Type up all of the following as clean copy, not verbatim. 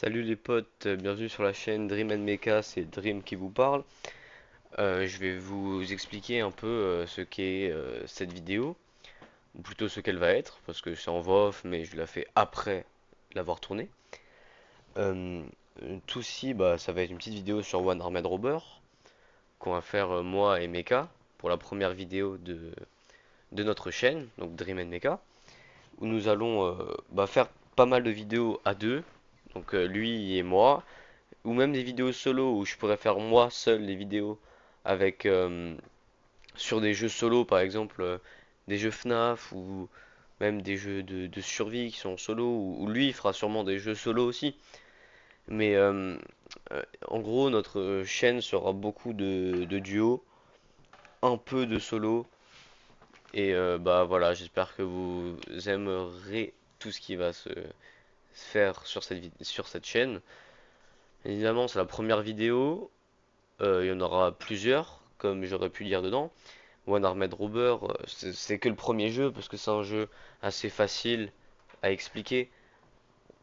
Salut les potes, bienvenue sur la chaîne Dream Mecha, c'est Dream qui vous parle. Je vais vous expliquer un peu ce qu'est cette vidéo, ou plutôt ce qu'elle va être, parce que c'est en voix off, mais je la fais après l'avoir tournée. Euh, tout ci, ça va être une petite vidéo sur One Armed Robber, qu'on va faire moi et Mecha, pour la première vidéo de notre chaîne, donc Dream Mecha, où nous allons faire pas mal de vidéos à deux, donc lui et moi. Ou même des vidéos solo où je pourrais faire moi seul les vidéos avec sur des jeux solo par exemple des jeux FNAF ou même des jeux de survie qui sont solo ou lui il fera sûrement des jeux solo aussi. Mais en gros notre chaîne sera beaucoup de duos, un peu de solo et voilà, j'espère que vous aimerez tout ce qui va se faire sur sur cette chaîne. Évidemment, c'est la première vidéo. Il y en aura plusieurs, comme j'aurais pu lire dedans. One Armed Robber, c'est que le premier jeu, parce que c'est un jeu assez facile à expliquer.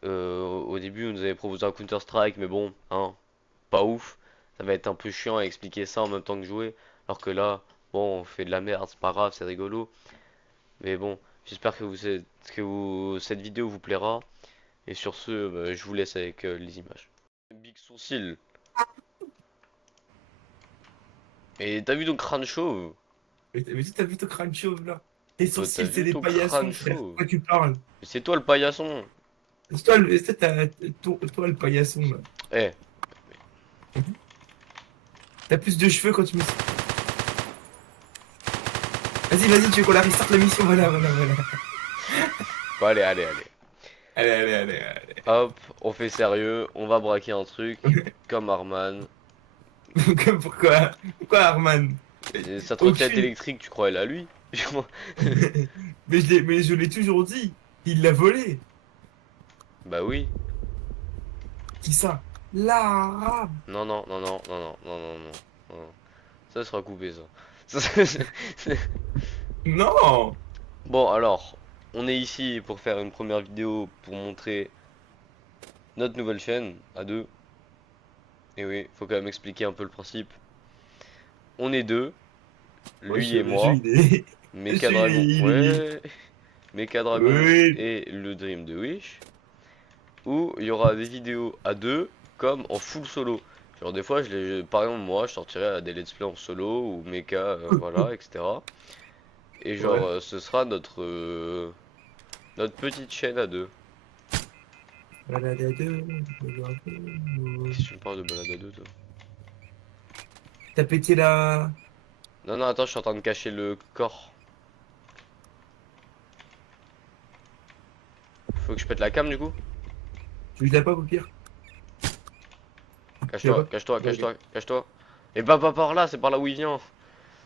Au début, on nous avait proposé un Counter-Strike, mais bon, hein, pas ouf. Ça va être un peu chiant à expliquer ça en même temps que jouer. Alors que là, bon, on fait de la merde, c'est pas grave, c'est rigolo. Mais bon, j'espère cette vidéo vous plaira. Et sur ce, je vous laisse avec les images. Big sourcil. Et t'as vu ton crâne chauve? Mais t'as vu ton crâne chauve là? Tes Toi, t'as sourcils, c'est vu des ton crâne paillassons, frère. chauve? Quoi tu parles? Mais c'est toi le paillasson. C'est toi le paillasson là. Eh, T'as plus de cheveux quand tu me. Vas-y, vas-y, tu veux qu'on la restarte la mission? Voilà, voilà, voilà. bon, allez, allez, allez. Allez, allez, allez, allez. Hop, on fait sérieux, on va braquer un truc, comme Arman. Pourquoi? Pourquoi Arman? Et sa trottinette Aucune. électrique, tu crois elle à lui? Mais je l'ai toujours dit. Il l'a volé. Bah oui. Qui ça? L'arabe. Non, non, non, non, non, non, non, non, non, non. Ça sera coupé, ça. Non. Bon, alors, on est ici pour faire une première vidéo pour montrer notre nouvelle chaîne à deux. Et oui, faut quand même expliquer un peu le principe. On est deux, Moi, lui et le jeu, moi, il est. Le Mecha jeu, Dragon. il est. Ouais, Mecha Dragon Oui. et le Dream de Wish. Où il y aura des vidéos à deux comme en full solo. Genre des fois, par exemple moi, je sortirai des let's play en solo ou mecha, voilà, etc. Et genre, Ouais. ce sera notre petite chaîne à deux. Qu'est-ce que tu me parles de balade à deux, toi? T'as pété la. Non, non, attends, je suis en train de cacher le corps. Faut que je pète la cam du coup? Tu l'as pas au pire? Tu l'as Cache-toi, pas? cache-toi, Ok. cache-toi, cache-toi. Et bah pas par là, c'est par là où il vient.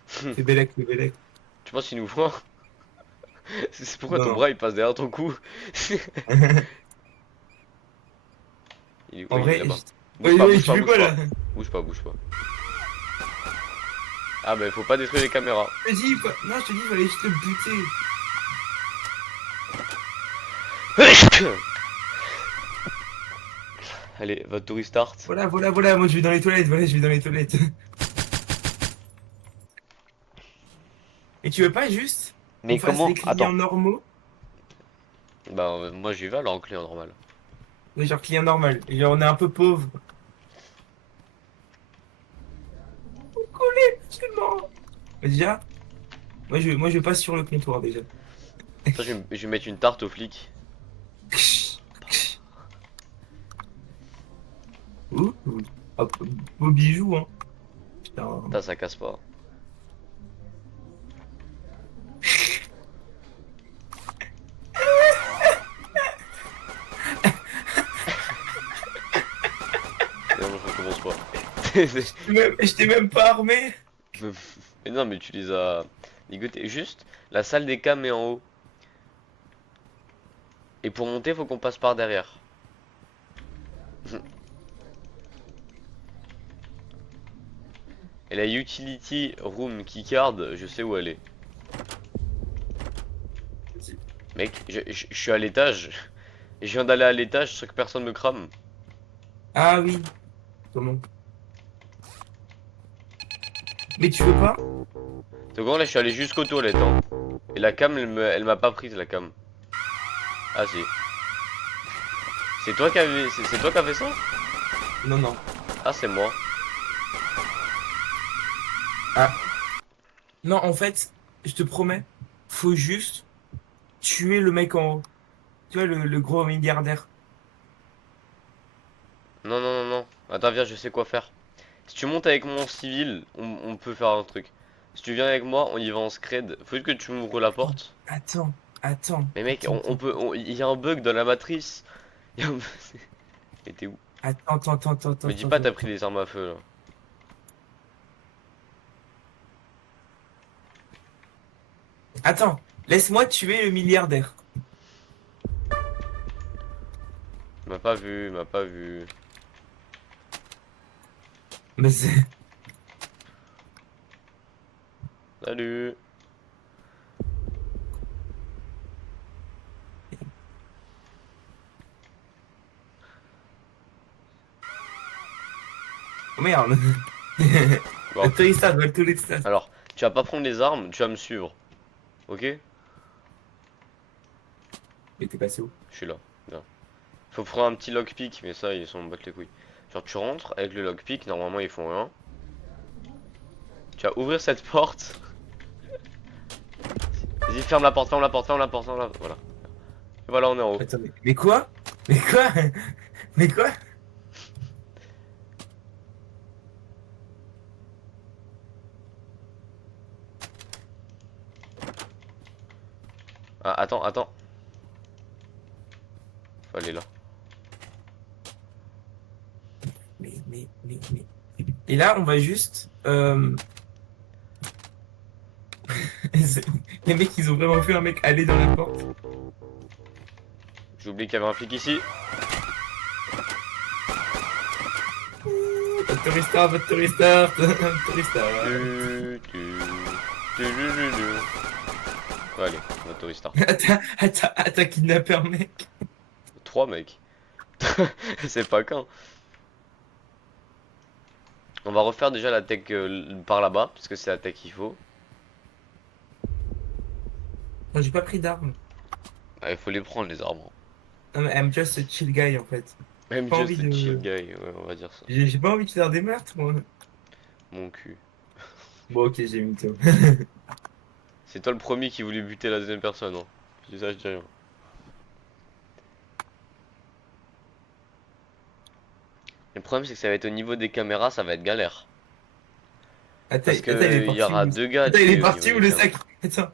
Fais Bellec, fais Bellec. Tu penses qu'il nous voit? C'est pourquoi ton Non. bras il passe derrière ton cou? En Oui, il est vrai, là-bas. Bouge oui, pas, oui, bouge tu pas, fais bouge quoi pas. là? Bouge pas, bouge pas. Ah bah faut pas détruire les caméras. Je te dis, non, je te dis, il fallait juste le buter. Allez, va to restart. Voilà, voilà, voilà, moi je vais dans les toilettes, voilà, je vais dans les toilettes. Et tu veux pas juste qu'on Mais fasse comment? les clients Attends. normaux? Bah moi j'y vais alors en client normal. Oui, genre client normal. Et genre, on est un peu pauvre. Coller, absolument. Mais déjà, moi je passe sur le comptoir déjà. Attends, je vais mettre une tarte aux flics. Ouh, hop, beau bijou, hein. Putain. Ça casse pas. Et non, je recommence pas. Je t'ai même pas armé. Mais non, mais tu les as ligotés. Juste, la salle des cams est en haut. Et pour monter, faut qu'on passe par derrière. Et la utility room keycard, je sais où elle est. Mec, je suis à l'étage. Je viens d'aller à l'étage sans que personne me crame. Ah oui. Comment? Mais tu veux pas? Donc là, je suis allé jusqu'aux toilettes, hein. Et la cam, elle m'a pas prise, la cam. Ah si. C'est toi qui as fait ça? Non, non. Ah, c'est moi. Ah. Non, en fait, je te promets, faut juste tuer le mec en haut. Tu vois, le gros milliardaire. Non, non, non, non. Attends, viens, je sais quoi faire. Si tu montes avec mon civil, on peut faire un truc. Si tu viens avec moi, on y va en scred. Faut juste que tu m'ouvres la Attends, porte. attends, attends, Mais mec, attends, on attends, peut, il y a un bug dans la matrice. Il y a un- Mais t'es où? attends, attends, attends, attends, attends, Me dis attends, pas t'as pris attends. des armes à feu là. Attends, laisse-moi tuer le milliardaire. Il m'a pas vu, il m'a pas vu. Mais c'est... Salut. Oh merde. Bon, Va tous les stats. alors, tu vas pas prendre les armes, tu vas me suivre. Ok? Mais t'es passé où? Je suis là. Bien. Faut prendre un petit lockpick, mais ça, ils sont battent les couilles. Genre, tu rentres avec le lockpick, normalement, ils font rien. Tu vas ouvrir cette porte. Vas-y, ferme la porte, ferme la porte, ferme la porte, ferme la porte. Voilà. Et voilà, on est en haut. Attends, mais quoi? Mais quoi? Mais quoi? Ah, attends, attends. Faut aller là. Mais. Et là, on va juste... Les mecs, ils ont vraiment fait un mec aller dans la porte. J'ai oublié qu'il y avait un flic ici. Pas de restart, pas de restart, pas de restart. Tu. Ouais, allez, on va tout restart. Attends, kidnappé un mec. 3 mecs. C'est pas qu'un. On va refaire déjà la tech par là-bas, parce que c'est la tech qu'il faut. Non, j'ai pas pris d'armes. Ah, il faut les prendre les arbres. Non, mais I'm just a chill guy en fait. I'm Pas envie just a chill de. guy, ouais, on va dire ça. J'ai pas envie de faire des meurtres, moi. Mon cul. Bon, ok, j'ai mis toi. C'est toi le premier qui voulait buter la deuxième personne, hein. Je dis ça, je dis rien. Le problème, c'est que ça va être au niveau des caméras, ça va être galère. Parce Attends, il est que il y parti où? aura deux gars à Attends, il est tuer au niveau parti où des le caméras. sac? Attends,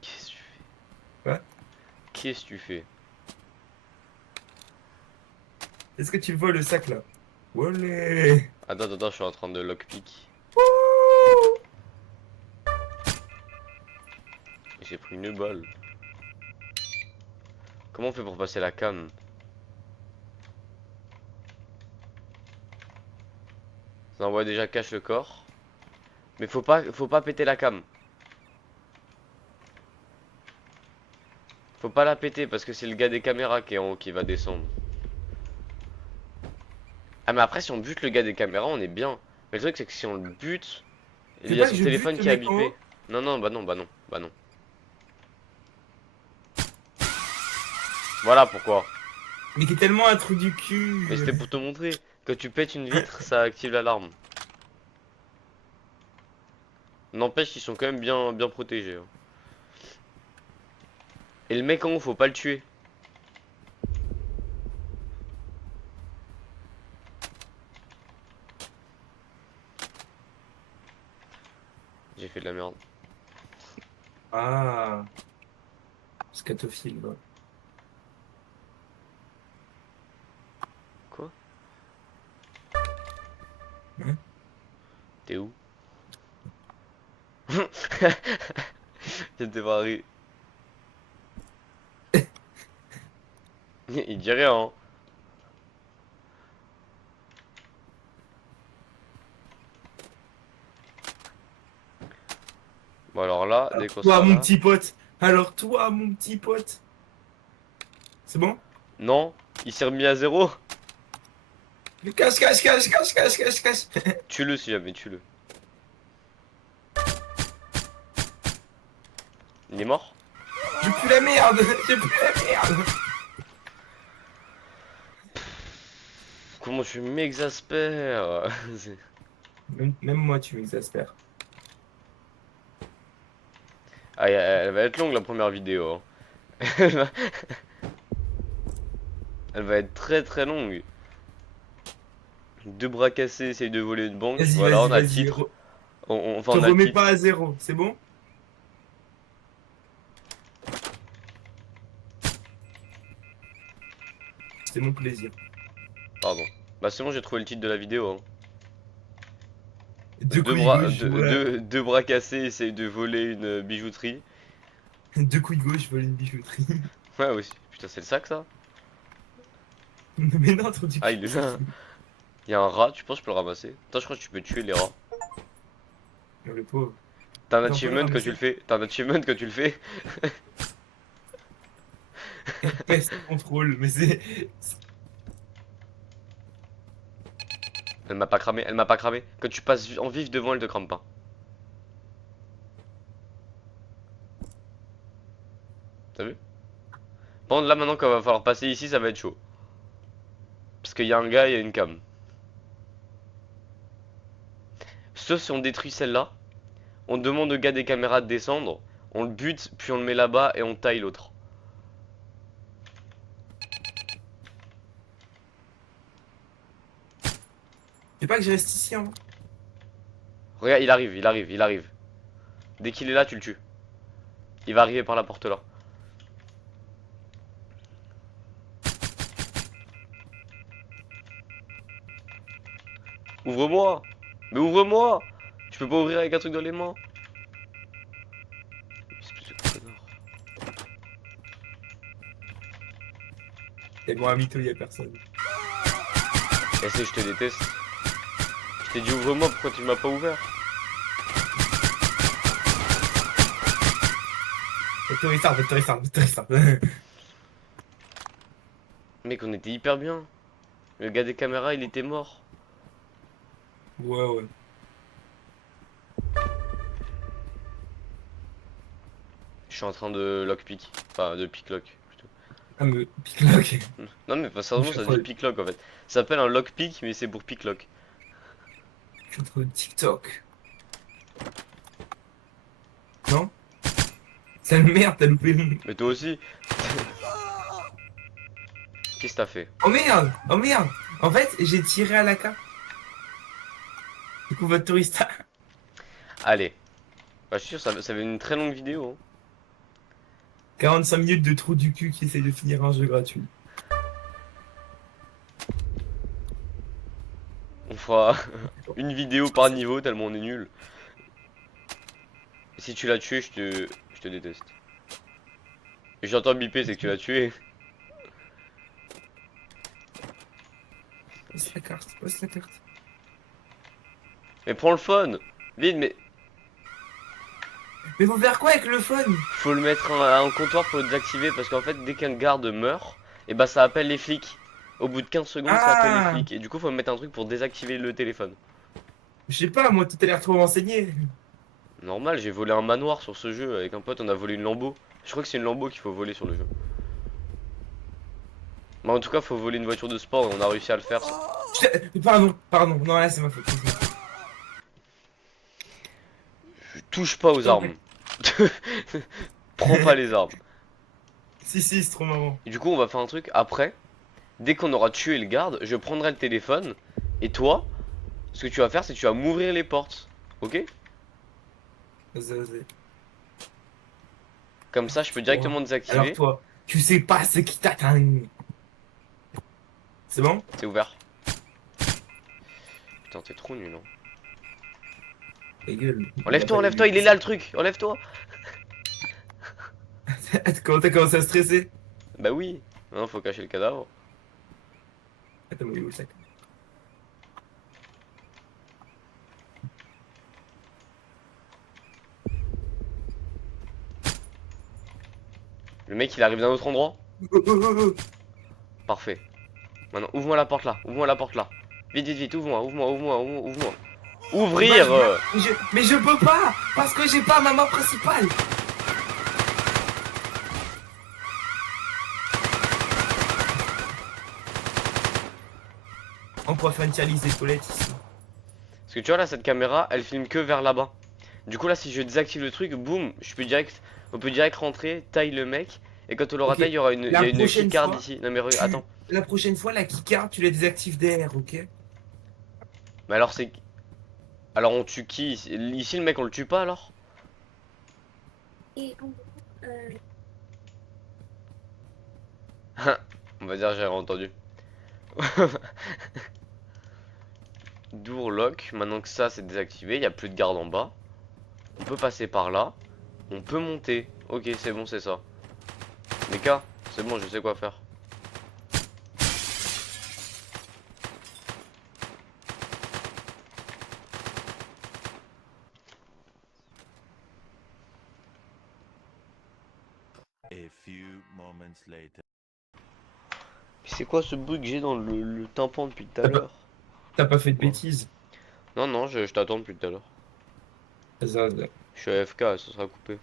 Qu'est-ce que tu fais? quoi? Qu'est-ce que tu fais? Est-ce que tu le vois le sac là? Olé! Attends, attends, attends, je suis en train de lockpick. Wouh. J'ai pris une balle. Comment on fait pour passer la cam? Ça envoie déjà cache le corps. Mais faut pas péter la cam. Faut pas la péter parce que c'est le gars des caméras qui est en haut qui va descendre. Ah mais après si on bute le gars des caméras on est bien. Mais le truc c'est que si on le bute, il C'est y a pas que son je bute téléphone le qui a mec en bipé. haut? Non non bah non bah non bah non. Voilà pourquoi. Mais qui est tellement un trou du Mais cul! c'était pour te montrer. Quand tu pètes une vitre ça active l'alarme. N'empêche qu'ils sont quand même bien protégés, hein. Et le mec en haut faut pas le tuer. J'ai fait de la merde. Ah, scatophile, va. Quoi? Hein. T'es où? J'étais pas rire. Il dit rien, hein. Bon alors là, dès qu'on Toi, sera mon là. petit pote! Alors, toi, mon petit pote! C'est bon? Non, il s'est remis à zéro. Cache, cache, cache, cache, cache, cache, cache. Tue-le si jamais, tue-le. Il est mort? Je pue la merde. Je pue la merde. Comment tu m'exaspères? Même moi, tu m'exaspères. Ah, elle va être longue la première vidéo, hein. Elle va elle va être très très longue. Deux bras cassés essayent de voler une banque. Vas-y, Voilà, vas-y, on a le vas-y. titre. Enfin, Te on a le remets pas titre. à zéro, c'est bon? C'est mon plaisir. Pardon. Bah, c'est bon, j'ai trouvé le titre de la vidéo, hein. Deux couilles gauche, ouais. Deux bras cassés essayent de voler une bijouterie. Deux couilles gauche, vole une bijouterie. Ouais, aussi. Putain, c'est le sac ça? Mais non, trop du Ah, cul, il est c'est là. fou. Il y a un rat, tu penses que je peux le ramasser? Attends, je crois que tu peux tuer les rats. Oh, le pauvre. T'as un Non, on peut le achievement quand tu le ramasser. fais. T'as un achievement quand tu le fais. Peste contrôle, mais c'est. Elle m'a pas cramé, elle m'a pas cramé. Quand tu passes en vif devant, elle te crame pas. T'as vu? Par contre, là maintenant qu'on va falloir passer ici, ça va être chaud. Parce qu'il y a un gars et une cam. Sauf si on détruit celle-là, on demande au gars des caméras de descendre, on le bute, puis on le met là-bas et on taille l'autre. C'est pas que je reste ici, hein. Regarde, il arrive, il arrive, il arrive. Dès qu'il est là, tu le tues. Il va arriver par la porte là. Ouvre-moi! Mais ouvre-moi! Tu peux pas ouvrir avec un truc dans les mains? Espèce de connard. Et bon, à mytho, y a personne. Eh, je te déteste. Je t'ai dit ouvre-moi, pourquoi tu m'as pas ouvert? Factory Start, Factory Start, Factory Start. Mec, on était hyper bien. Le gars des caméras, il était mort. Ouais, ouais. Je suis en train de lockpick. Enfin, de picklock, plutôt. Ah, me picklock. Non, mais pas Je sérieusement, suis en ça se train dit de, picklock en fait. Ça s'appelle un lockpick, mais c'est pour picklock. je suis en train de TikTok. Non? Sale merde, t'as loupé le. Mais toi aussi, qu'est-ce que t'as fait? Oh merde! Oh merde! En fait, j'ai tiré à la carte. Du coup, votre touriste. Allez. Bah, je suis sûr, ça va être une très longue vidéo, hein. 45 minutes de trou du cul qui essaye de finir un jeu gratuit. On fera une vidéo par niveau tellement on est nul. Si tu l'as tué, je te déteste. Et j'entends biper, c'est que tu l'as tué. Passe la carte, passe la carte. Mais prends le phone! Vite, mais Mais faut faire quoi avec le phone? faut le mettre à un comptoir pour le désactiver parce qu'en fait, dès qu'un garde meurt, et bah ça appelle les flics. Au bout de 15 secondes, ça appelle les Ah! flics. Et du coup, faut mettre un truc pour désactiver le téléphone. Je sais pas, moi, tout à l'air trop renseigné. Normal, j'ai volé un manoir sur ce jeu avec un pote, on a volé une Lambo. Je crois que c'est une Lambo qu'il faut voler sur le jeu. Mais en tout cas, faut voler une voiture de sport et on a réussi à le faire. Pardon, pardon. Non, là, c'est ma faute. Je touche pas aux armes. Prends pas les armes. Si, si, c'est trop marrant. Et du coup, on va faire un truc après. Dès qu'on aura tué le garde, je prendrai le téléphone. Et toi, ce que tu vas faire, c'est que tu vas m'ouvrir les portes. Ok? Vas-y, vas-y. Comme ça, je peux Toi. directement Alors, désactiver. toi, tu sais pas ce qui t'attend. C'est bon? C'est ouvert. Putain, t'es trop nul, hein. Ta gueule. Enlève-toi, enlève-toi, il est là le truc. Enlève-toi. Comment t'as commencé à stresser? Bah oui. Hein, faut cacher le cadavre. Attends, mais il est où le sac? Le mec, il arrive d'un autre endroit. Oh, oh, oh, oh. Parfait. Maintenant, ouvre-moi la porte là. Ouvre-moi la porte là. Vite, vite, vite. Ouvre-moi, ouvre-moi, ouvre-moi, ouvre-moi. Bah, Ouvrir mais je peux pas, parce que j'ai pas ma main principale. On pourrait faire une tier list des toilettes ici. Parce que tu vois là, cette caméra, elle filme que vers là-bas. Du coup là, si je désactive le truc, boum, on peut direct rentrer, taille le mec. Et quand on l'aura Ok. taille, il y La a une prochaine keycard fois, ici. Non mais attends. la prochaine fois, la keycard, tu la désactives derrière, ok? Mais alors c'est... Alors on tue qui? Ici le mec on le tue pas alors? Et en gros, On va dire j'ai entendu. Door lock, maintenant que ça c'est désactivé, il n'y a plus de garde en bas. On peut passer par là. On peut monter. Ok, c'est bon, c'est ça. Mecha, c'est bon, je sais quoi faire. A few moments later. C'est quoi ce bruit que j'ai dans le tympan depuis tout à T'as pas, l'heure? t'as pas fait de Ouais. bêtises. Non, non, je t'attends depuis tout à l'heure. Ça. Je suis AFK, ça sera coupé.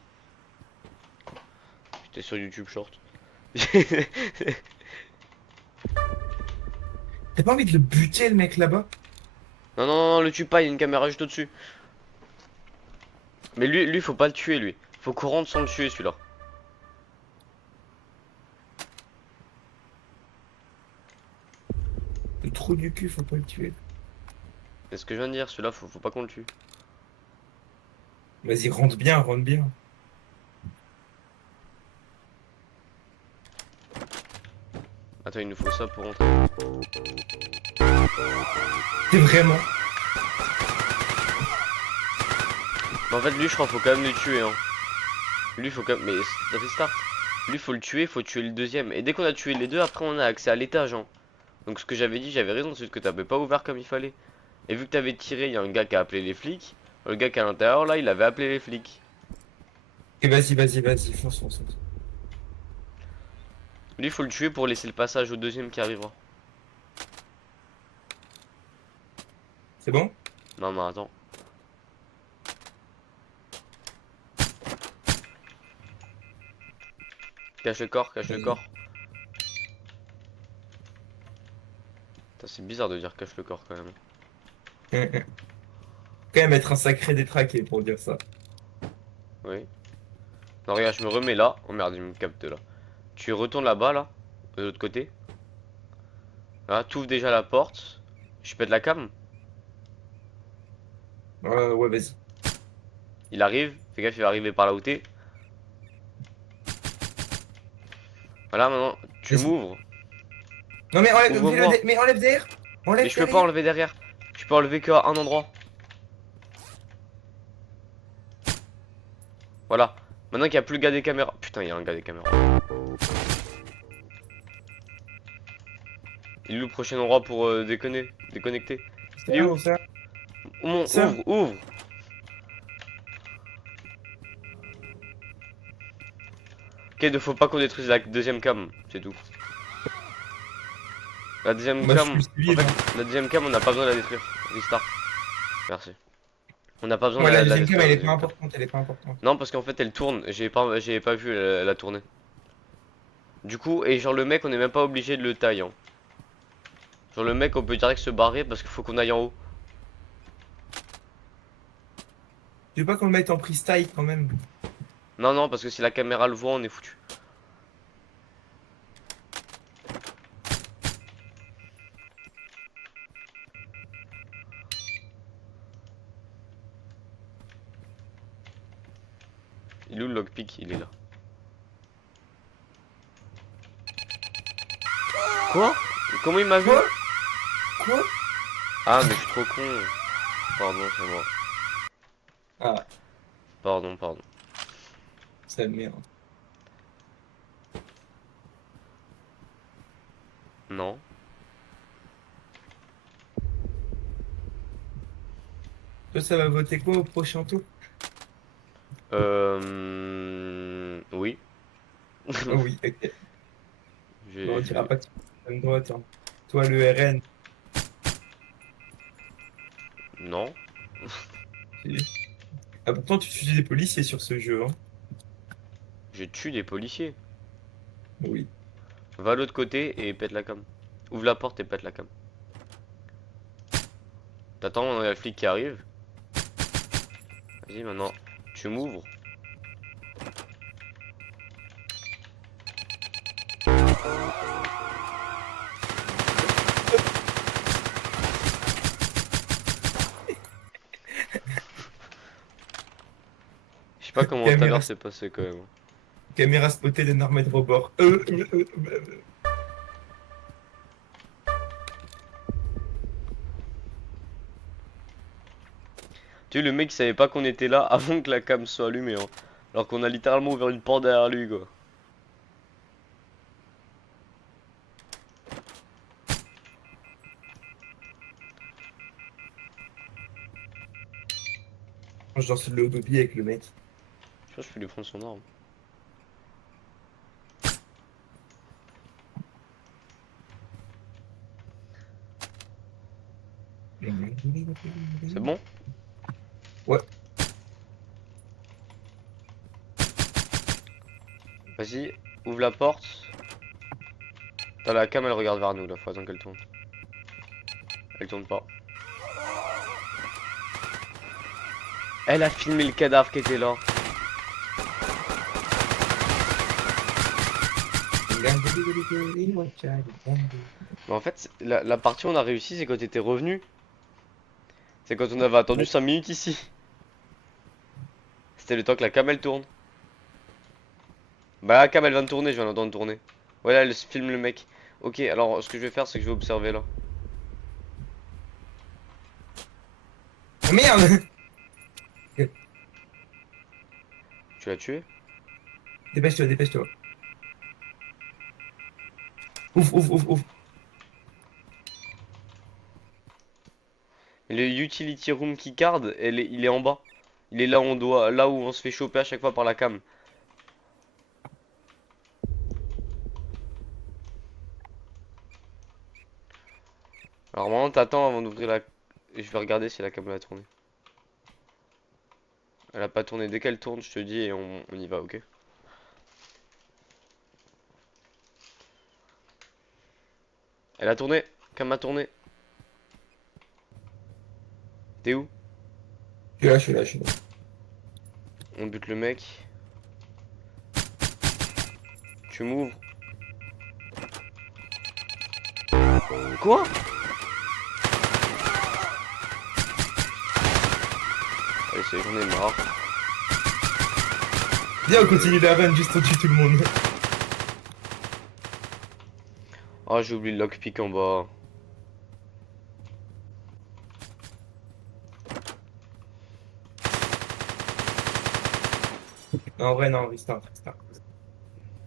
J'étais sur YouTube Short. T'as pas envie de le buter, le mec là-bas? Non, non, non, le tue pas, il y a une caméra juste au-dessus. Mais lui, faut pas le tuer, lui. Faut qu'on rentre sans le tuer, celui-là. Le trou du cul, faut pas le tuer. C'est ce que je viens de dire, celui-là, faut pas qu'on le tue. Vas-y, rentre bien, rentre bien. Attends, il nous faut ça pour rentrer. C'est vraiment. Mais en fait, lui, je crois, faut quand même le tuer, hein. Lui, faut quand même... Mais restart. Lui, faut le tuer, faut tuer le deuxième. Et dès qu'on a tué les deux, après, on a accès à l'étage, hein. Donc, ce que j'avais dit, j'avais raison, c'est que t'avais pas ouvert comme il fallait. Et vu que t'avais tiré, il y a un gars qui a appelé les flics. Le gars qui est à l'intérieur, là, il avait appelé les flics. Et vas-y, fonce. Lui, faut le tuer pour laisser le passage au deuxième qui arrivera. C'est bon? Non, mais attends. Cache le corps, cache le corps. Putain, c'est bizarre de dire cache le corps quand même. Quand même être un sacré détraqué pour dire ça. Oui. Non, regarde, je me remets là. Oh merde, il me capte là. Tu retournes là-bas, là, de l'autre côté. Là, t'ouvres déjà la porte. Je pète la cam. Ouais, vas-y. Il arrive. Fais gaffe, il va arriver par là où t'es. Voilà, maintenant, tu Vas-y. m'ouvres. Non, mais enlève, Ouvre-moi. mais enlève derrière. Mais Enlève je peux pas derrière. enlever derrière. Tu peux enlever qu'à un endroit. Voilà. Maintenant qu'il n'y a plus le gars des caméras. Putain, il y a un gars des caméras. Il est où le prochain endroit pour déconnecter? Il est où? Ça. Ça. Ouvre. Ok, ne faut pas qu'on détruise la deuxième cam, c'est tout. La deuxième Moi, je cam, suis civil, hein. la deuxième cam, on n'a pas besoin de la détruire. Restart. Merci. On n'a pas besoin Ouais, la de la deuxième cam, détruire, elle la est pas deuxième cam. importante, elle est pas importante. Non, parce qu'en fait, elle tourne. J'ai pas vu la tourner. Du coup, et genre le mec, on n'est même pas obligé de le tailler, hein. Genre le mec, on peut direct se barrer parce qu'il faut qu'on aille en haut. Je veux pas qu'on le mette en freestyle quand même. Non, non, parce que si la caméra le voit, on est foutu. Il est où le lockpick? Il est là. Quoi? Comment il m'a vu? Quoi? Ah, mais je suis trop con. Pardon, c'est moi. Ah, Pardon. ça merde. Non. Toi, ça va voter quoi au prochain tour? Oui. Ah oui, ok. Bon, on Je dira vais... pas. Extrême droite, hein. Toi, le RN. Non. tu- Ah, pourtant, tu tues des policiers sur ce jeu, hein. Je tue des policiers. Oui. Va de l'autre côté et pète la cam. Ouvre la porte et pète la cam. T'attends, il y a le flic qui arrive. Vas-y, maintenant, tu m'ouvres. Je sais pas comment tout à Caméra, l'heure c'est passé quand même. caméra spotée d'un armée de rebord. Tu sais, le mec il savait pas qu'on était là avant que la cam soit allumée, hein. Alors qu'on a littéralement ouvert une porte derrière lui, quoi. Je danse le lobby avec le mec. Je pense que je peux lui prendre son arme. C'est bon? Ouais. Vas-y, ouvre la porte. T'as la cam, elle regarde vers nous, là, faut attendre qu'elle tourne. Elle tourne pas. Elle a filmé le cadavre qui était là. Mais en fait, la partie où on a réussi, c'est quand t'étais revenu. C'est quand on avait attendu 5 minutes ici. C'était le temps que la cam elle tourne. Bah la cam elle vient de tourner, je viens d'entendre tourner. Voilà, elle filme le mec. Ok, alors ce que je vais faire, c'est que je vais observer là. Oh, merde! Tu l'as tué? Dépêche-toi, dépêche-toi. Ouf, ouf, ouf, ouf. Le utility room keycard, il est en bas. Il est là où là où on se fait choper à chaque fois par la cam. Alors maintenant t'attends avant d'ouvrir la. Et je vais regarder si la cam a tourné. Elle a pas tourné. Dès qu'elle tourne, je te dis et on y va, ok? Elle a tourné. Cam a tourné. T'es où? Je suis là, je suis là, je suis là. On bute le mec. Tu m'ouvres. Quoi? Allez, c'est j'en ai marre. Viens, on continue la vanne, juste on tue tout le monde. Ah, j'ai oublié le lockpick en bas. Non, en vrai, non, restart, restart.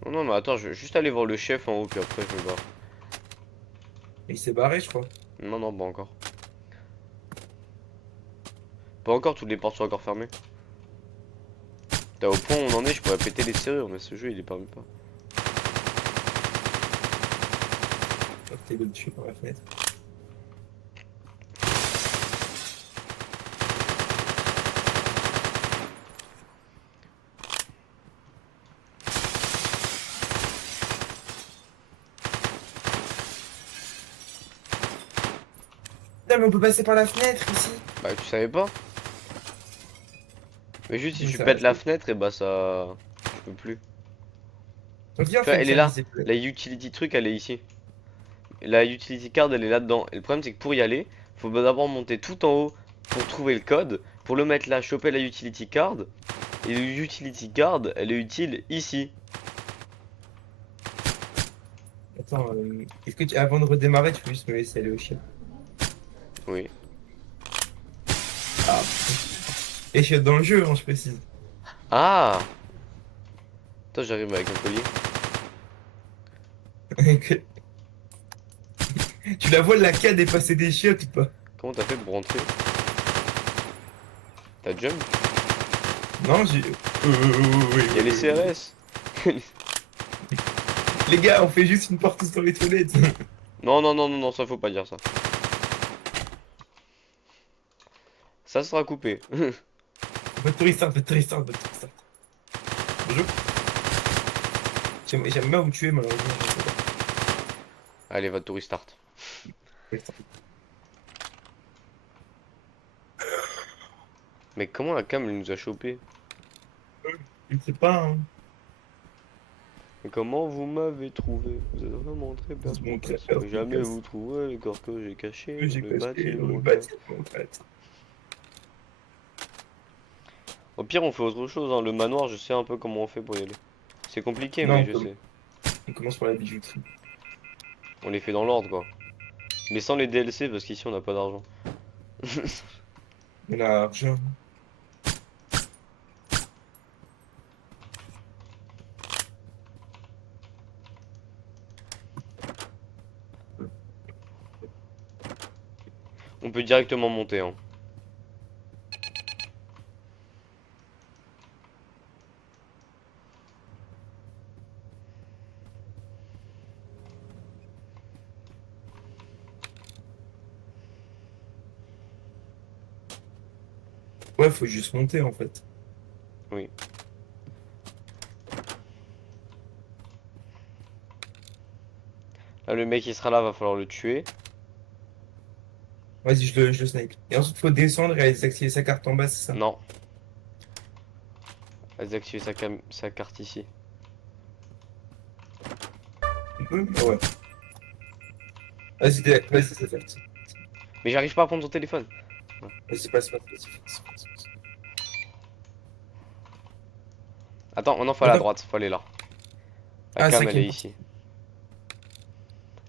Non, non, mais attends, je vais juste aller voir le chef en haut, puis après je me barre. Il s'est barré, je crois. Non, non, pas encore. Pas encore, toutes les portes sont encore fermées. T'as au point où on en est, je pourrais péter les serrures, mais ce jeu il est permis pas. Oh, t'es le dessus par la fenêtre. Putain, mais on peut passer par la fenêtre ici. Bah, tu savais pas? Mais juste si Oui, tu ça pètes va, la fenêtre, et bah ça. Je peux plus. Donc, viens, on Tu fait vois, une elle est salle là. des épaules. La utility truc, elle est ici. La utility card, elle est là-dedans. Et le problème, c'est que pour y aller, faut d'abord monter tout en haut pour trouver le code. Pour le mettre là, choper la utility card. Et la utility card, elle est utile ici. Attends, est-ce que avant de redémarrer, tu peux juste me laisser aller au chien? Oui. Ah. Et je suis dans le jeu, hein, je précise. Ah! Attends, j'arrive avec un collier. Tu la vois, la CAD est passée des chiottes ou pas? Comment t'as fait pour rentrer? T'as jump? Non, j'ai. Oui, Il y a les CRS. Les gars, on fait juste une porte dans les toilettes. Non, non, non, non, non, ça faut pas dire ça. Ça sera coupé. Votre touriste, votre touriste, votre touriste. Bonjour. J'aime bien où tu es, malheureusement. Je sais Allez, va tout restart. pas. Mais comment la cam elle nous a chopé? Je sais pas, hein. Et comment vous m'avez trouvé? Vous êtes vraiment très C'est mon perspicace. créateur Mais qui jamais casse. vous trouverez le corps que j'ai caché Que dans j'ai le caché dans le bâtiment. bâtiment, en fait. Au pire, on fait autre chose, hein. Le manoir, je sais un peu comment on fait pour y aller. C'est compliqué, mais Non, je sais. on commence par la bijouterie. On les fait dans l'ordre, quoi. Mais sans les DLC, parce qu'ici, on n'a pas d'argent. On a l'argent. On peut directement monter, hein. Ouais, faut juste monter, en fait. Oui. Là, le mec, il sera là, va falloir le tuer. Vas-y, je le snipe. Et ensuite, faut descendre et aller désactiver sa carte en bas, c'est ça? Non. Va désactiver sa carte ici. On peut? Ah ouais. Vas-y, c'est fait. Mais j'arrive pas à prendre son téléphone. Vas-y, passe. Attends, maintenant, faut aller à droite. Faut aller là. La Ah, cam, elle est cinquième. ici.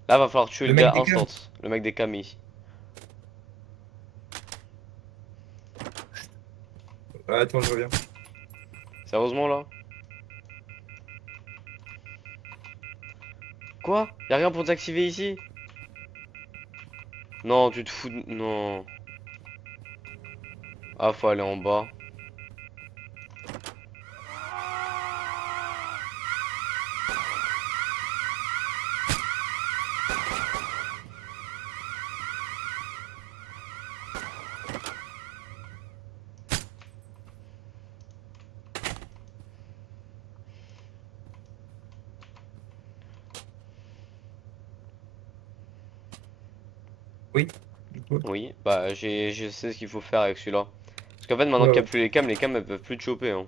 Là, va falloir tuer Le le mec gars des instant. cams. Le mec des cams est ici. Ah, attends, je reviens. Sérieusement, là? Quoi? Y'a rien pour t'activer ici? Non, tu te fous de... Non. Ah, faut aller en bas. Oui. Du coup. Oui, bah je sais ce qu'il faut faire avec celui-là. Parce qu'en fait, maintenant Ouais, qu'il n'y a ouais. plus les cams elles peuvent plus te choper, hein.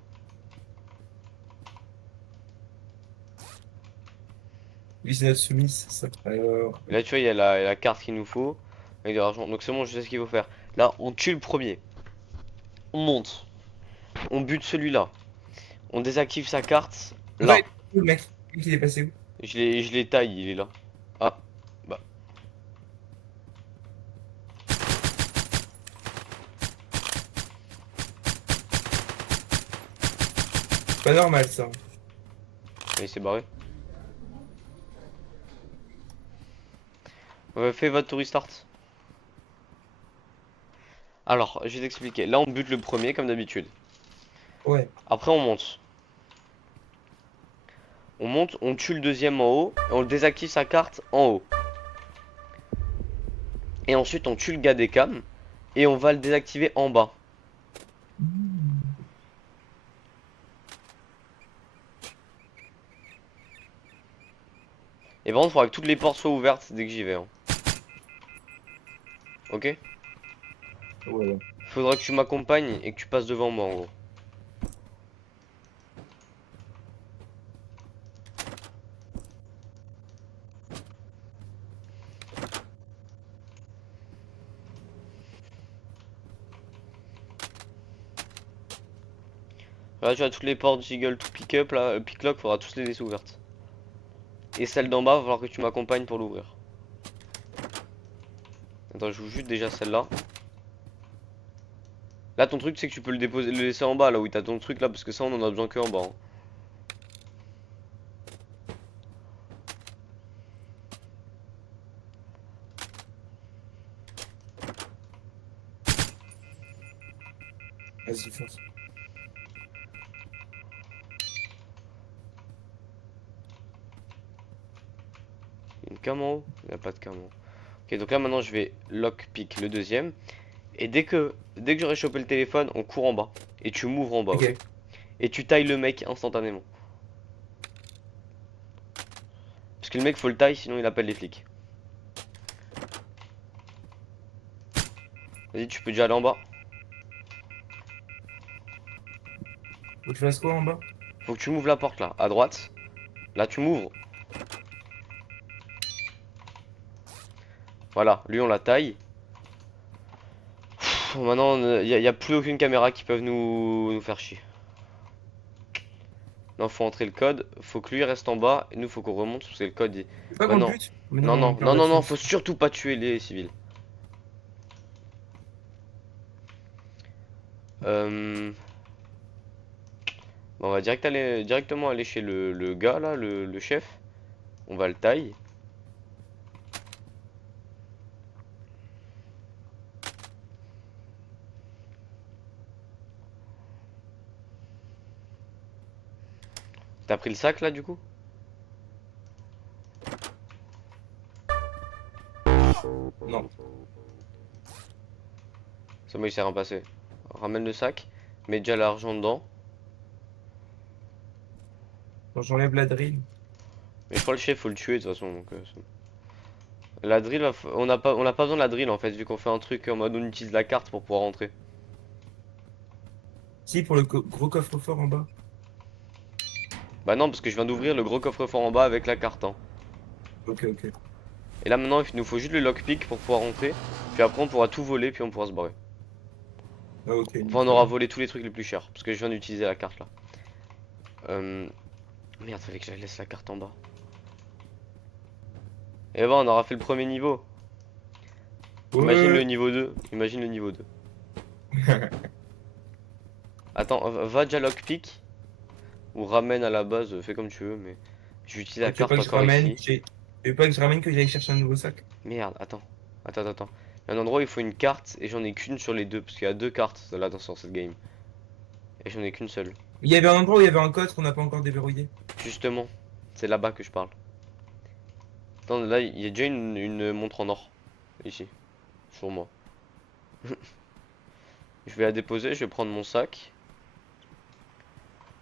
Lui, c'est notre soumise, c'est ça. Alors. Et là, tu vois, il y a la carte qu'il nous faut. Avec de l'argent. Donc c'est bon, je sais ce qu'il faut faire. Là, on tue le premier. On monte. On bute celui-là. On désactive sa carte. Attends, Là. où, le mec? Il est passé où? Je l'ai taille, il est là. Ah, bah. C'est pas normal, ça. Il s'est barré. Fais votre tour restart. Alors, je vais t'expliquer. Là, on bute le premier, comme d'habitude. Ouais. Après, on monte. On monte, on tue le deuxième en haut. Et on désactive sa carte en haut. Et ensuite, on tue le gars des cams. Et on va le désactiver en bas. Et par contre, il faudra que toutes les portes soient ouvertes dès que j'y vais, hein. Ok? Voilà. Faudra que tu m'accompagnes et que tu passes devant moi, en gros. Là, tu as toutes les portes Jiggle to pick up, là, pick lock, faudra tous les laisser ouvertes. Et celle d'en bas, va falloir que tu m'accompagnes pour l'ouvrir. Attends, je joue juste déjà celle-là. Là, ton truc, c'est que tu peux le déposer, le laisser en bas, là où t'as ton truc là, parce que ça, on en a besoin que en bas, hein. Vas-y, fonce. cam en haut? Il n'y a pas de cam en haut. Ok, donc là maintenant je vais lockpick le deuxième. Et dès que j'aurai chopé le téléphone, on court en bas. Et tu m'ouvres en bas, ok? Ok. Et tu tailles le mec instantanément. Parce que le mec faut le taille, sinon il appelle les flics. Vas-y, tu peux déjà aller en bas. Faut que je fasse quoi en bas? Faut que tu m'ouvres la porte là, à droite. Là tu m'ouvres. Voilà, lui on la taille. Maintenant, il n'y a plus aucune caméra qui peuvent nous faire chier. Non, faut entrer le code. Faut que lui reste en bas. Et nous, faut qu'on remonte parce que le code. C'est pas Bah qu'on le non. bute? Mais Non, non, on non, perd non, la non, non, chance. faut surtout pas tuer les civils. Euh... Bon, on va directement aller chez le gars là, le chef. On va le taille. T'as pris le sac là du coup? Non. Ça moi il s'est rien passé. Ramène le sac. Mets déjà l'argent dedans. Quand j'enlève la drill. Mais je crois le chef faut le tuer de toute façon. Donc, la drill, on n'a pas besoin de la drill en fait, vu qu'on fait un truc en mode on utilise la carte pour pouvoir rentrer. Si, pour le gros coffre-fort en bas. Bah non, parce que je viens d'ouvrir le gros coffre-fort en bas avec la carte, hein. Ok, ok. Et là maintenant, il nous faut juste le lockpick pour pouvoir rentrer. Puis après, on pourra tout voler, puis on pourra se barrer. Ah, ok, Enfin, on nickel. aura volé tous les trucs les plus chers, parce que je viens d'utiliser la carte là. Merde, fallait que je laisse la carte en bas. Et bon, on aura fait le premier niveau. Imagine le Ouais. niveau 2. Imagine le niveau 2. Attends, va déjà lockpick. Ou ramène à la base, fais comme tu veux, mais je vais utiliser la Tu veux pas carte que je encore ramène, ici. tu veux pas que je ramène que j'aille chercher un nouveau sac? Merde, attends. Attends. Il y a un endroit où il faut une carte et j'en ai qu'une sur les deux. Parce qu'il y a deux cartes là sur cette game. Et j'en ai qu'une seule. Il y avait un endroit où il y avait un code qu'on n'a pas encore déverrouillé. Justement, c'est là-bas que je parle. Attends, là il y a déjà une montre en or. Ici. Sur moi. Je vais la déposer, je vais prendre mon sac.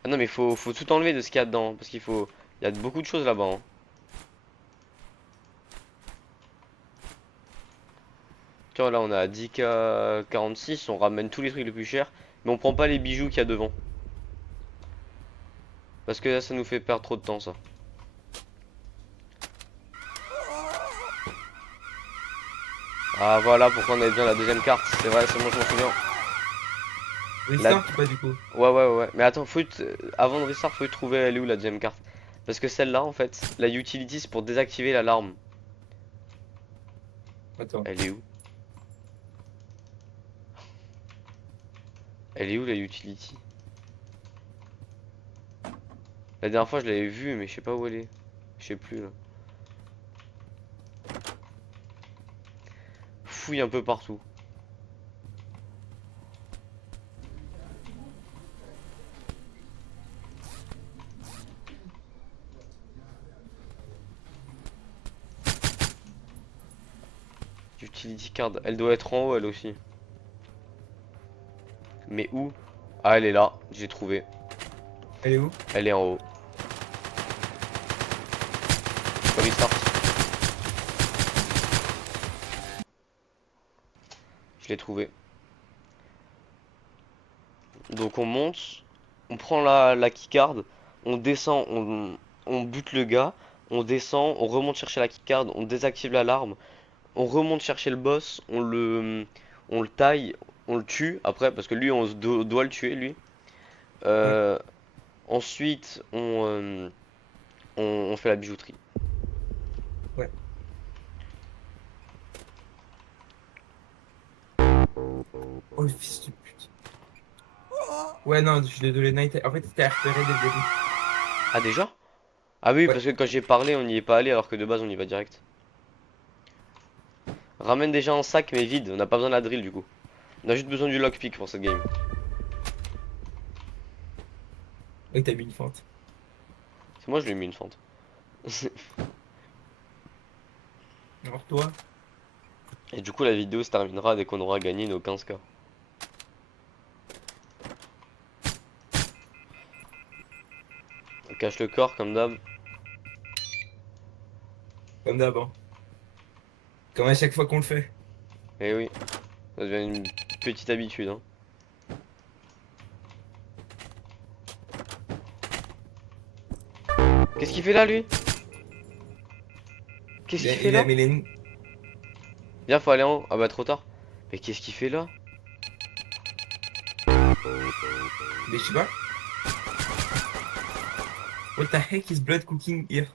Ah non mais faut tout enlever de ce qu'il y a dedans. Parce qu'il faut. Il y a beaucoup de choses là-bas, hein. Tu vois là on a 10K46, on ramène tous les trucs les plus chers. Mais on prend pas les bijoux qu'il y a devant. Parce que là ça nous fait perdre trop de temps ça. Ah voilà pourquoi on avait besoin de la deuxième carte. C'est vrai, c'est bon je m'en souviens. Restart ou pas du coup? Ouais. Mais attends, avant de restart, faut trouver elle est où la deuxième carte. Parce que celle-là en fait, la utility c'est pour désactiver l'alarme. Attends. Elle est où? Elle est où la utility? La dernière fois je l'avais vue mais je sais pas où elle est. Je sais plus là. Fouille un peu partout. Utility card, elle doit être en haut elle aussi. Mais où? Ah elle est là, j'ai trouvé. Elle est où? Elle est en haut. Restart. Je l'ai trouvé. Donc on monte, on prend la keycard, on descend, on bute le gars, on descend, on remonte chercher la keycard, on désactive l'alarme, on remonte chercher le boss, on le taille, on le tue après parce que lui doit le tuer lui. Ouais. Euh, Ensuite on fait la bijouterie. Ouais. Oh le fils de pute. Ouais, non, je suis désolé, Night. En fait, c'était repéré dès le début. Ah déjà? Ah oui Ouais. parce que quand j'ai parlé on n'y est pas allé alors que de base on y va direct. Ramène déjà un sac mais vide, on n'a pas besoin de la drill du coup. On a juste besoin du lockpick pour cette game. Ouais, t'as mis une feinte. C'est moi je lui ai mis une fente. Alors toi? Et du coup, la vidéo se terminera dès qu'on aura gagné nos 15K. On cache le corps comme d'hab. Comme d'hab, hein. Comme à chaque fois qu'on le fait. Eh oui, ça devient une petite habitude, hein. Qu'est-ce qu'il fait là, lui? Qu'est-ce qu'il fait Il a là? mis les... Viens, faut aller en haut. Ah bah, trop tard. Mais qu'est-ce qu'il fait là? Mais je sais pas. What the heck is blood cooking here?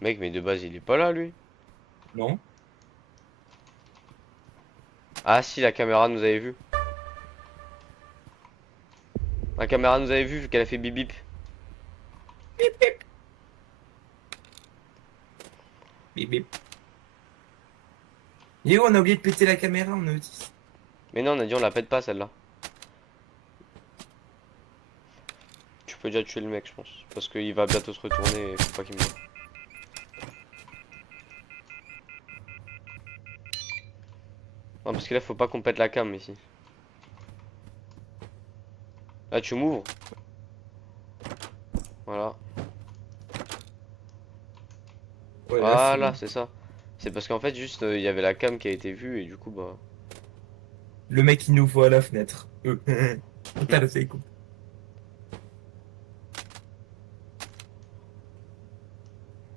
Mec, mais de base, il est pas là, lui. Non? Ah si, la caméra nous avait vu. La caméra nous avait vu qu'elle a fait bip bip. Bip bip. Et où on a oublié de péter la caméra, on a dit. Mais non, on a dit on la pète pas celle-là. Tu peux déjà tuer le mec, je pense. Parce qu'il va bientôt se retourner et faut pas qu'il me voie. Non, parce que là, faut pas qu'on pète la cam ici. Là, tu m'ouvres. Voilà. Ouais, là, c'est Voilà, bon. c'est ça. C'est parce qu'en fait, juste, il y avait la cam qui a été vue et du coup, bah. Le mec il nous voit à la fenêtre. Putain, c'est cool.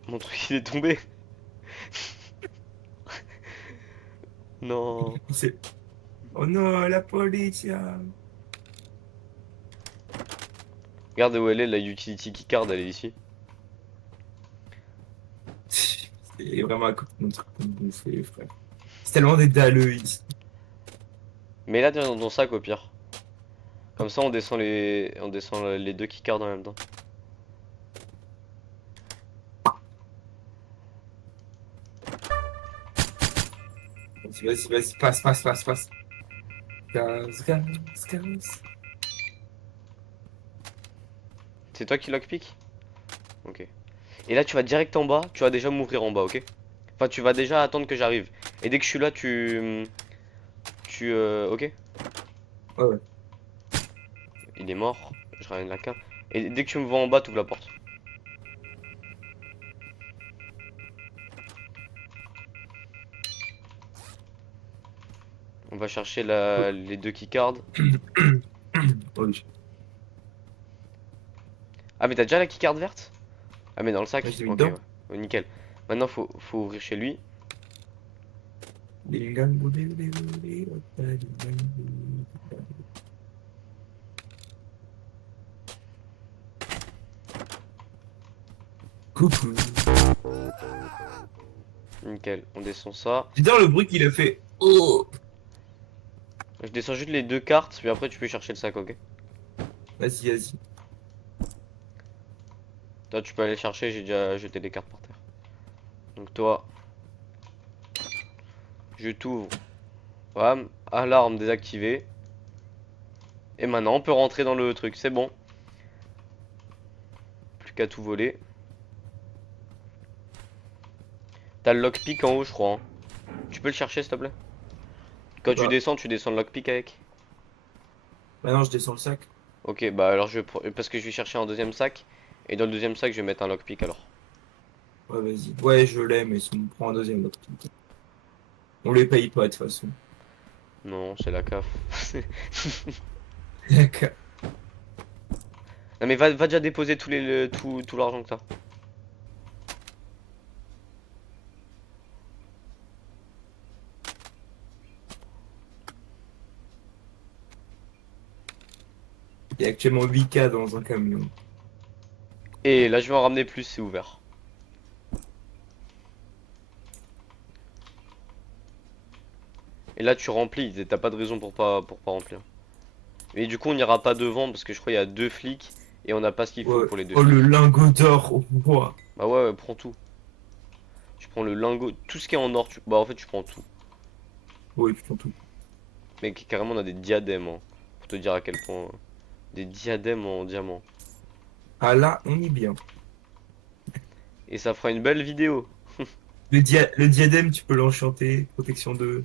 Mon truc, il est tombé. Non. C'est- Oh non, la police. Regarde où elle est, la utility keycard, elle est ici. C'est vraiment un coup de mon truc pour me bouffer, frère. C'est tellement des dalleux ici. Mais là, dans ton sac au pire. Comme ça, on descend les deux keycards en même temps. Vas-y, vas-y, passe, passe, passe, passe. Gaz, gaz, gaz. C'est toi qui lockpick? Ok. Et là, tu vas direct en bas, tu vas déjà m'ouvrir en bas, ok? Enfin, tu vas déjà attendre que j'arrive. Et dès que je suis là, ok? Ouais, ouais. Il est mort, je ramène la cam. Et dès que tu me vois en bas, tu ouvres la porte. On va chercher les deux keycards. Oui. Ah, mais t'as déjà la keycard verte? Ah, mais dans le sac? Là, je l'ai mis Ok, dedans. ouais. Ouais, nickel. Maintenant, faut ouvrir chez lui. Coucou. Nickel, on descend ça. J'adore le bruit qu'il a fait. Oh. Je descends juste les deux cartes, puis après tu peux chercher le sac, ok? Vas-y, vas-y. Toi, tu peux aller chercher, j'ai déjà jeté les cartes par terre. Donc toi, je t'ouvre. Bam, alarme désactivée. Et maintenant, on peut rentrer dans le truc, c'est bon. Plus qu'à tout voler. T'as le lockpick en haut, je crois, hein. Tu peux le chercher, s'il te plaît? Quand Bah, tu descends le lockpick avec. maintenant, je descends le sac. Ok, bah alors parce que je vais chercher un deuxième sac. Et dans le deuxième sac, je vais mettre un lockpick alors. Ouais, vas-y. Ouais, je l'ai, mais si on prend un deuxième autre. On les paye pas, de toute façon. Non, c'est la CAF. D'accord. Non mais va déjà déposer tout l'argent que t'as. Il y a actuellement 8K dans un camion. Et là, je vais en ramener plus, c'est ouvert. Et là, tu remplis, t'as pas de raison pour pas remplir. Mais du coup, on n'ira pas devant parce que je crois qu'il y a deux flics et on n'a pas ce qu'il faut Ouais. pour les deux Oh, le flics. lingot d'or. Oh, wow. Bah ouais, ouais, prends tout. Tu prends le lingot, tout ce qui est en or, bah en fait, tu prends tout. Ouais, putain, tout. Mais carrément, on a des diadèmes, hein, pour te dire à quel point. Des diadèmes en diamant. Ah là, on y est bien. Et ça fera une belle vidéo. Le diadème, tu peux l'enchanter. Protection 2.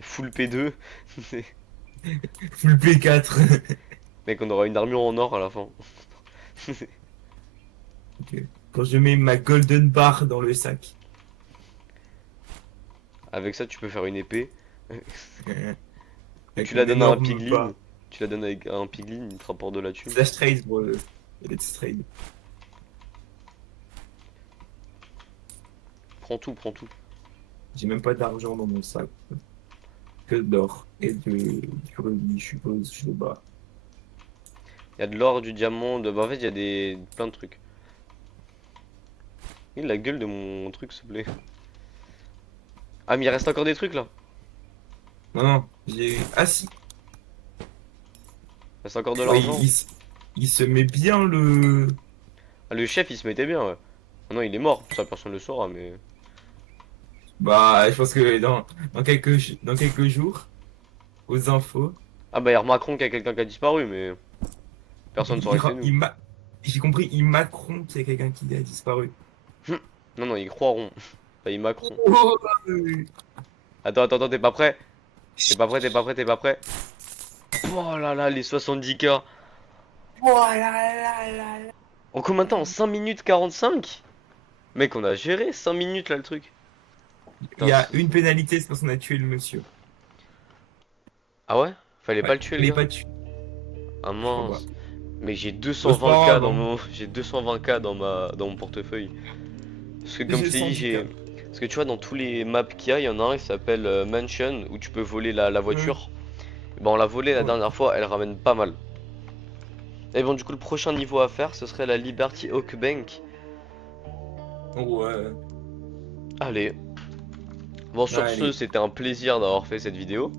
Full P2. Full P4. Mec, on aura une armure en or à la fin. Ok. Quand je mets ma golden bar dans le sac. Avec ça, tu peux faire une épée. Ou Avec tu la une donnes à un énorme piglin. barre. Tu la donnes à un piglin, il te rapporte de la thune. Slash trade, bro. Let's trade. Prends tout, prends tout. J'ai même pas d'argent dans mon sac. Que d'or. Et du rubis, je suppose, je sais pas. Il y a de l'or, du diamant, bah, en fait, il y a plein de trucs. Il la gueule de mon truc, s'il te plaît. Ah, mais il reste encore des trucs là. Non, non, j'ai. Ah si! Il reste encore de Ouais, l'argent. il se met bien le. Ah, le chef, il se mettait bien, ouais. Ah non, il est mort, ça personne le saura, mais. Bah, je pense que dans quelques jours, aux infos, Ah, bah, il y a Macron qu'il y a quelqu'un qui a disparu, mais. Personne ne il, saura il, que c'est ra- nous. il m'a. J'ai compris, il Macron, c'est quelqu'un qui a disparu. Non, non, ils croiront. Pas ils Macron. Oh, Attends, attends, attends, t'es pas prêt? T'es pas prêt, t'es pas prêt, t'es pas prêt? Oh là là, les 70K. oh là là là là. En combien de temps? En 5 minutes 45. Mec, on a géré 5 minutes là le truc. Il Putain, y a une pénalité, c'est parce qu'on a tué le monsieur. ah ouais? Fallait pas Ouais, le tuer le mais gars? pas tué, Ah je crois pas. mince. Mec, j'ai Bon, c'est pas 220K grave, dans hein. mon. J'ai 220K dans mon portefeuille. Parce que comme je J'ai t'ai dit, 110 j'ai. cas. Parce que tu vois, dans tous les maps qu'il y a, il y en a un qui s'appelle Mansion où tu peux voler la voiture. Bah, on l'a volé la Ouais. dernière fois, elle ramène pas mal. Et bon, du coup, le prochain niveau à faire, ce serait la Liberty Oak Bank. Ouais. Allez. Bon, sur ce, Allez. c'était un plaisir d'avoir fait cette vidéo.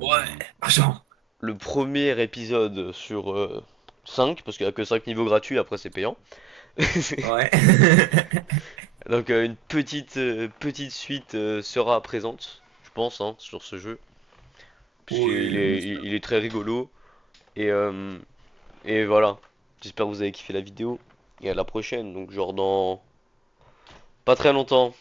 Ouais. Argent. Le premier épisode sur 5, parce qu'il n'y a que 5 niveaux gratuits, après c'est payant. Ouais. Donc une petite suite sera présente, je pense, hein, sur ce jeu. Puisqu'Oui, on espère. il est très rigolo. Et, euh, et voilà. J'espère que vous avez kiffé la vidéo. Et à la prochaine, donc genre dans pas très longtemps.